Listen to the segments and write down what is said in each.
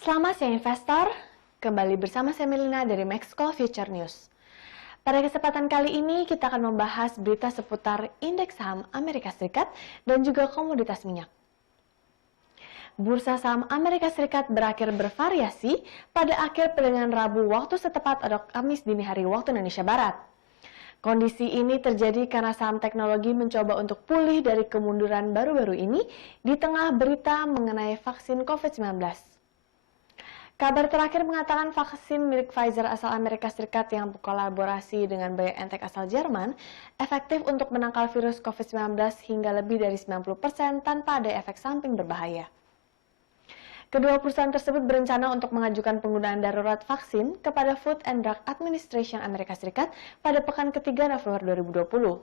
Selamat siang investor, kembali bersama saya Melina dari Maxco Future News. Pada kesempatan kali ini kita akan membahas berita seputar indeks saham Amerika Serikat dan juga komoditas minyak. Bursa saham Amerika Serikat berakhir bervariasi pada akhir perdagangan Rabu waktu setepat atau Kamis dini hari waktu Indonesia Barat. Kondisi ini terjadi karena saham teknologi mencoba untuk pulih dari kemunduran baru-baru ini di tengah berita mengenai vaksin COVID-19. Kabar terakhir mengatakan vaksin milik Pfizer asal Amerika Serikat yang berkolaborasi dengan BioNTech asal Jerman efektif untuk menangkal virus COVID-19 hingga lebih dari 90% tanpa ada efek samping berbahaya. Kedua perusahaan tersebut berencana untuk mengajukan penggunaan darurat vaksin kepada Food and Drug Administration Amerika Serikat pada pekan ketiga November 2020.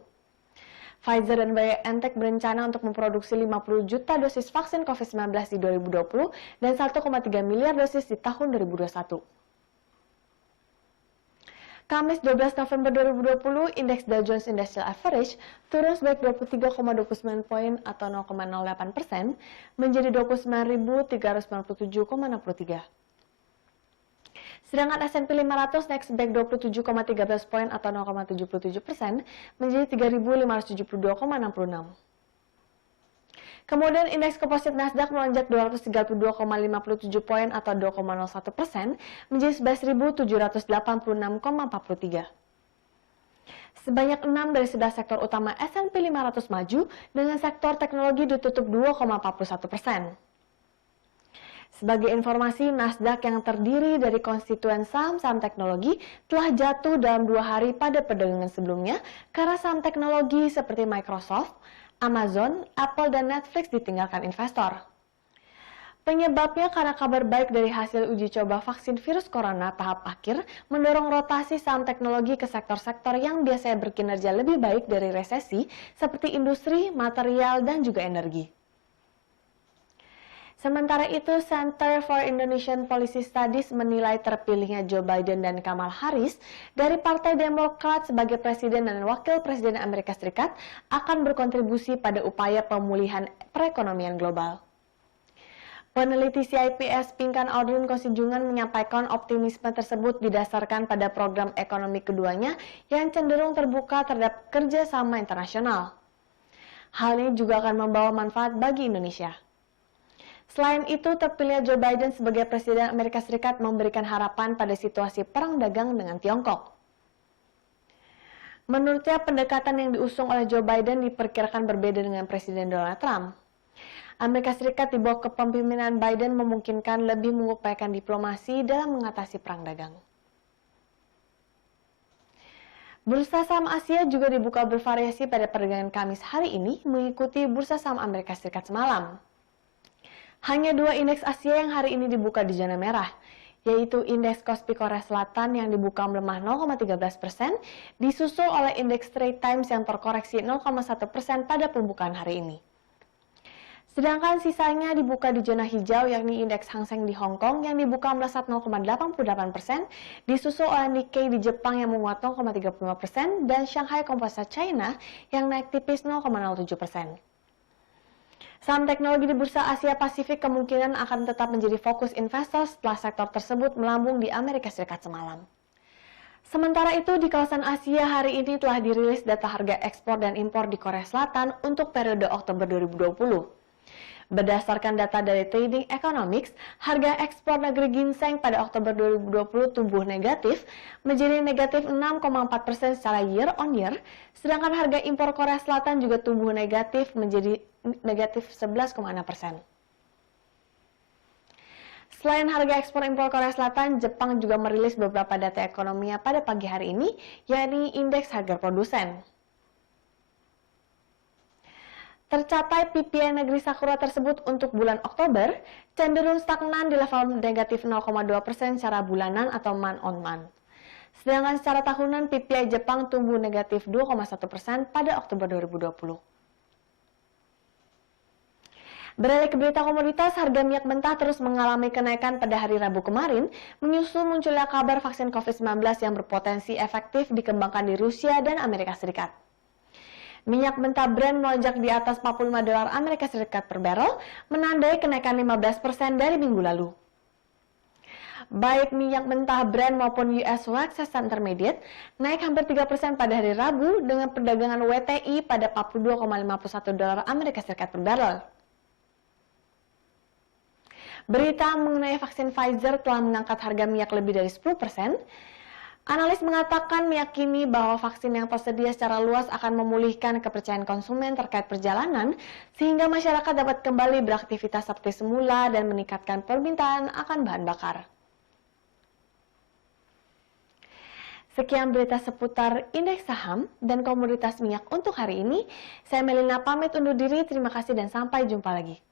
Pfizer dan BioNTech berencana untuk memproduksi 50 juta dosis vaksin COVID-19 di 2020 dan 1,3 miliar dosis di tahun 2021. Kamis 12 November 2020, indeks Dow Jones Industrial Average turun sebanyak 23,29 poin atau 0,08% menjadi 29.397,63. Sedangkan S&P 500 naik sebanyak 27,13 poin atau 0,77% menjadi 3.572,66. Kemudian indeks komposit Nasdaq melonjak 232,57 poin atau 2,01% menjadi 11.786,43. Sebanyak 6 dari 11 sektor utama S&P 500 maju dengan sektor teknologi ditutup 2,41%. Sebagai informasi, Nasdaq yang terdiri dari konstituen saham-saham teknologi telah jatuh dalam 2 hari pada perdagangan sebelumnya karena saham teknologi seperti Microsoft, Amazon, Apple, dan Netflix ditinggalkan investor. Penyebabnya karena kabar baik dari hasil uji coba vaksin virus corona tahap akhir mendorong rotasi saham teknologi ke sektor-sektor yang biasanya berkinerja lebih baik dari resesi seperti industri, material, dan juga energi. Sementara itu, Center for Indonesian Policy Studies menilai terpilihnya Joe Biden dan Kamala Harris dari Partai Demokrat sebagai Presiden dan Wakil Presiden Amerika Serikat akan berkontribusi pada upaya pemulihan perekonomian global. Peneliti CIPS Pinkan Audrun Kosijungan menyampaikan optimisme tersebut didasarkan pada program ekonomi keduanya yang cenderung terbuka terhadap kerjasama internasional. Hal ini juga akan membawa manfaat bagi Indonesia. Selain itu, terpilihnya Joe Biden sebagai Presiden Amerika Serikat memberikan harapan pada situasi perang dagang dengan Tiongkok. Menurutnya, pendekatan yang diusung oleh Joe Biden diperkirakan berbeda dengan Presiden Donald Trump. Amerika Serikat di bawah kepemimpinan Biden memungkinkan lebih mengupayakan diplomasi dalam mengatasi perang dagang. Bursa saham Asia juga dibuka bervariasi pada perdagangan Kamis hari ini mengikuti bursa saham Amerika Serikat semalam. Hanya 2 indeks Asia yang hari ini dibuka di zona merah, yaitu indeks Kospi Korea Selatan yang dibuka melemah 0,13%, disusul oleh indeks Straits Times yang terkoreksi 0,1% pada pembukaan hari ini. Sedangkan sisanya dibuka di zona hijau, yakni indeks Hang Seng di Hong Kong yang dibuka melesat 0,88%, disusul oleh Nikkei di Jepang yang menguat 0,35% dan Shanghai Composite China yang naik tipis 0,07%. Saham teknologi di bursa Asia Pasifik kemungkinan akan tetap menjadi fokus investor setelah sektor tersebut melambung di Amerika Serikat semalam. Sementara itu, di kawasan Asia hari ini telah dirilis data harga ekspor dan impor di Korea Selatan untuk periode Oktober 2020. Berdasarkan data dari Trading Economics, harga ekspor negeri ginseng pada Oktober 2020 tumbuh negatif menjadi negatif 6,4% secara year on year, sedangkan harga impor Korea Selatan juga tumbuh negatif menjadi negatif 11,6%. Selain harga ekspor impor Korea Selatan, Jepang juga merilis beberapa data ekonominya pada pagi hari ini, yakni indeks harga produsen. Tercapai PPI negeri Sakura tersebut untuk bulan Oktober cenderung stagnan di level negatif 0,2% secara bulanan atau month on month. Sedangkan secara tahunan PPI Jepang tumbuh negatif 2,1% pada Oktober 2020. Beralih ke berita komoditas, harga minyak mentah terus mengalami kenaikan pada hari Rabu kemarin, menyusul munculnya kabar vaksin COVID-19 yang berpotensi efektif dikembangkan di Rusia dan Amerika Serikat. Minyak mentah Brent melonjak di atas $45 Amerika Serikat per barrel, menandai kenaikan 15% dari minggu lalu. Baik minyak mentah Brent maupun US Waxes Intermediate naik hampir 3% pada hari Rabu dengan perdagangan WTI pada 42,51 dolar Amerika Serikat per barrel. Berita mengenai vaksin Pfizer telah mengangkat harga minyak lebih dari 10%. Analis mengatakan meyakini bahwa vaksin yang tersedia secara luas akan memulihkan kepercayaan konsumen terkait perjalanan sehingga masyarakat dapat kembali beraktivitas seperti semula dan meningkatkan permintaan akan bahan bakar. Sekian berita seputar indeks saham dan komoditas minyak untuk hari ini. Saya Melina pamit undur diri, terima kasih dan sampai jumpa lagi.